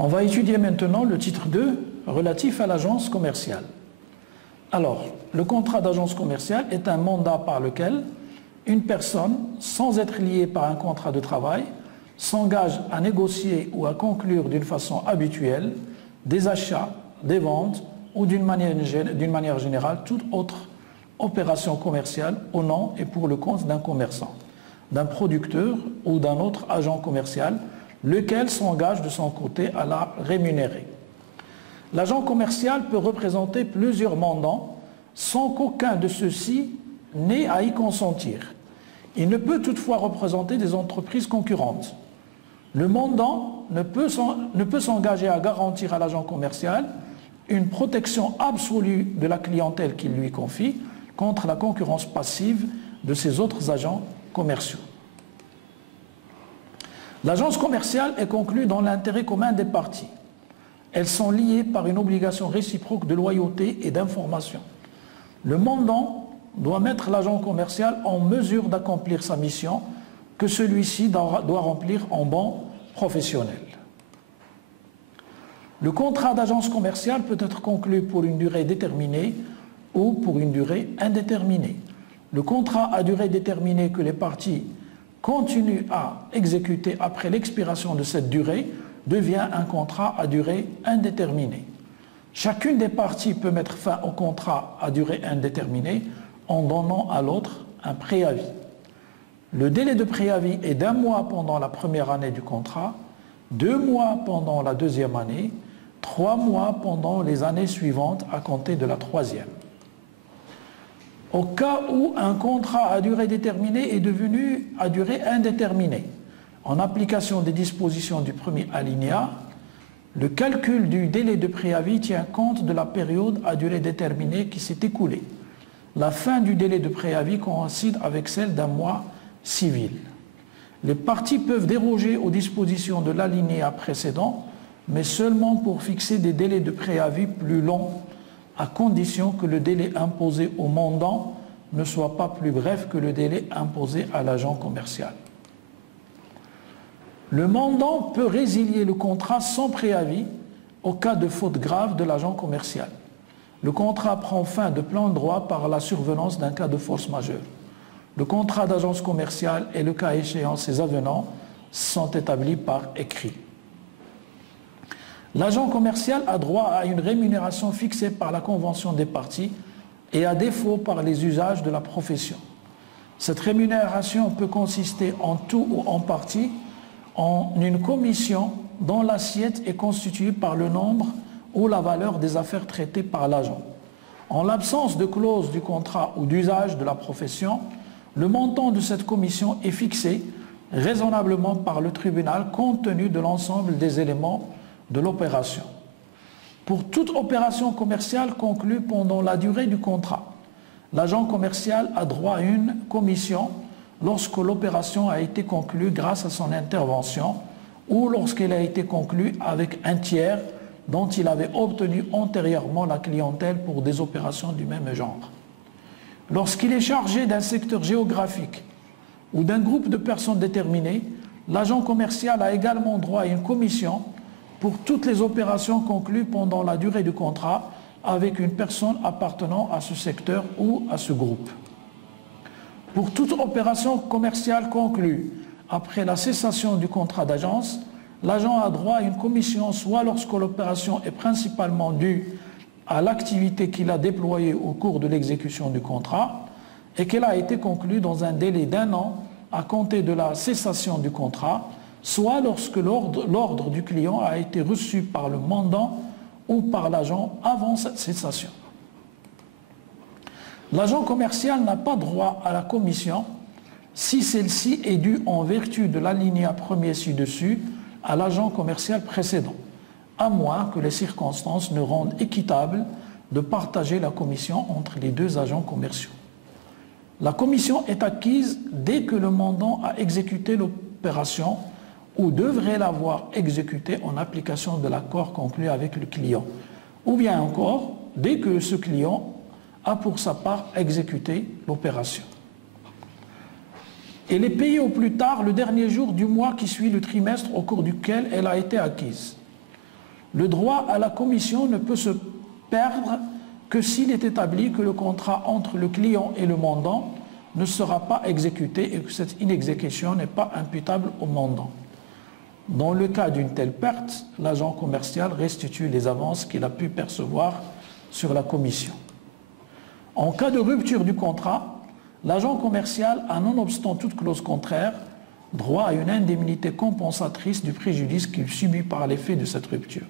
On va étudier maintenant le titre 2 relatif à l'agence commerciale. Alors, le contrat d'agence commerciale est un mandat par lequel une personne, sans être liée par un contrat de travail, s'engage à négocier ou à conclure d'une façon habituelle des achats, des ventes ou d'une manière générale toute autre opération commerciale au nom et pour le compte d'un commerçant, d'un producteur ou d'un autre agent commercial, lequel s'engage de son côté à la rémunérer. L'agent commercial peut représenter plusieurs mandants sans qu'aucun de ceux-ci n'ait à y consentir. Il ne peut toutefois représenter des entreprises concurrentes. Le mandant ne peut s'engager à garantir à l'agent commercial une protection absolue de la clientèle qu'il lui confie contre la concurrence passive de ses autres agents commerciaux. L'agence commerciale est conclue dans l'intérêt commun des parties. Elles sont liées par une obligation réciproque de loyauté et d'information. Le mandant doit mettre l'agent commercial en mesure d'accomplir sa mission que celui-ci doit remplir en bon professionnel. Le contrat d'agence commerciale peut être conclu pour une durée déterminée ou pour une durée indéterminée. Le contrat à durée déterminée que les parties continuent à exécuter après l'expiration de cette durée devient un contrat à durée indéterminée. Chacune des parties peut mettre fin au contrat à durée indéterminée en donnant à l'autre un préavis. Le délai de préavis est d'1 mois pendant la première année du contrat, 2 mois pendant la deuxième année, 3 mois pendant les années suivantes à compter de la troisième. Au cas où un contrat à durée déterminée est devenu à durée indéterminée, en application des dispositions du premier alinéa, le calcul du délai de préavis tient compte de la période à durée déterminée qui s'est écoulée. La fin du délai de préavis coïncide avec celle d'un mois civil. Les parties peuvent déroger aux dispositions de l'alinéa précédent, mais seulement pour fixer des délais de préavis plus longs, à condition que le délai imposé au mandant ne soit pas plus bref que le délai imposé à l'agent commercial. Le mandant peut résilier le contrat sans préavis au cas de faute grave de l'agent commercial. Le contrat prend fin de plein droit par la survenance d'un cas de force majeure. Le contrat d'agence commerciale et le cas échéant ses avenants sont établis par écrit. L'agent commercial a droit à une rémunération fixée par la convention des parties et à défaut par les usages de la profession. Cette rémunération peut consister en tout ou en partie en une commission dont l'assiette est constituée par le nombre ou la valeur des affaires traitées par l'agent. En l'absence de clause du contrat ou d'usage de la profession, le montant de cette commission est fixé raisonnablement par le tribunal compte tenu de l'ensemble des éléments de l'opération. Pour toute opération commerciale conclue pendant la durée du contrat, l'agent commercial a droit à une commission lorsque l'opération a été conclue grâce à son intervention ou lorsqu'elle a été conclue avec un tiers dont il avait obtenu antérieurement la clientèle pour des opérations du même genre. Lorsqu'il est chargé d'un secteur géographique ou d'un groupe de personnes déterminées, l'agent commercial a également droit à une commission pour toutes les opérations conclues pendant la durée du contrat avec une personne appartenant à ce secteur ou à ce groupe. Pour toute opération commerciale conclue après la cessation du contrat d'agence, l'agent a droit à une commission soit lorsque l'opération est principalement due à l'activité qu'il a déployée au cours de l'exécution du contrat et qu'elle a été conclue dans un délai d'1 an à compter de la cessation du contrat, soit lorsque l'ordre du client a été reçu par le mandant ou par l'agent avant cette cessation. L'agent commercial n'a pas droit à la commission si celle-ci est due en vertu de l'alinéa premier ci-dessus à l'agent commercial précédent, à moins que les circonstances ne rendent équitable de partager la commission entre les deux agents commerciaux. La commission est acquise dès que le mandant a exécuté l'opération ou devrait l'avoir exécutée en application de l'accord conclu avec le client, ou bien encore dès que ce client a pour sa part exécuté l'opération. Elle est payée au plus tard le dernier jour du mois qui suit le trimestre au cours duquel elle a été acquise. Le droit à la commission ne peut se perdre que s'il est établi que le contrat entre le client et le mandant ne sera pas exécuté et que cette inexécution n'est pas imputable au mandant. Dans le cas d'une telle perte, l'agent commercial restitue les avances qu'il a pu percevoir sur la commission. En cas de rupture du contrat, l'agent commercial a, nonobstant toute clause contraire, droit à une indemnité compensatrice du préjudice qu'il subit par l'effet de cette rupture.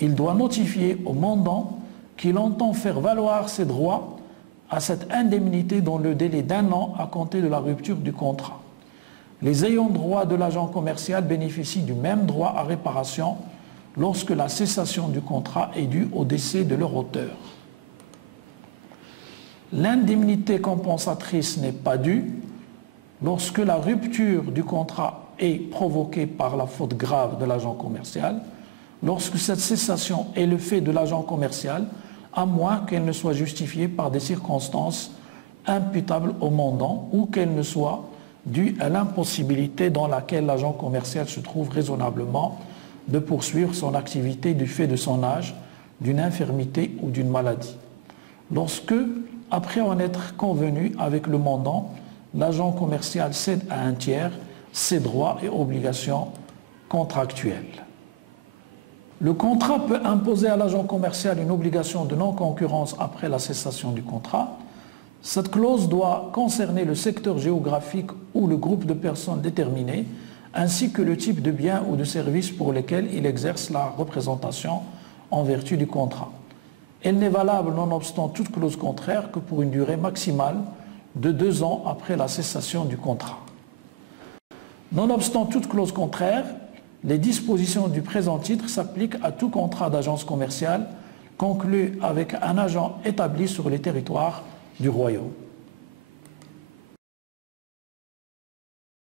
Il doit notifier au mandant qu'il entend faire valoir ses droits à cette indemnité dans le délai d'1 an à compter de la rupture du contrat. Les ayants droit de l'agent commercial bénéficient du même droit à réparation lorsque la cessation du contrat est due au décès de leur auteur. L'indemnité compensatrice n'est pas due lorsque la rupture du contrat est provoquée par la faute grave de l'agent commercial, lorsque cette cessation est le fait de l'agent commercial, à moins qu'elle ne soit justifiée par des circonstances imputables au mandant ou qu'elle ne soit due à l'impossibilité dans laquelle l'agent commercial se trouve raisonnablement de poursuivre son activité du fait de son âge, d'une infirmité ou d'une maladie. Lorsque, après en être convenu avec le mandant, l'agent commercial cède à un tiers ses droits et obligations contractuelles. Le contrat peut imposer à l'agent commercial une obligation de non-concurrence après la cessation du contrat. Cette clause doit concerner le secteur géographique ou le groupe de personnes déterminées, ainsi que le type de biens ou de services pour lesquels il exerce la représentation en vertu du contrat. Elle n'est valable nonobstant toute clause contraire que pour une durée maximale de 2 ans après la cessation du contrat. Nonobstant toute clause contraire, les dispositions du présent titre s'appliquent à tout contrat d'agence commerciale conclu avec un agent établi sur les territoires du Royaume.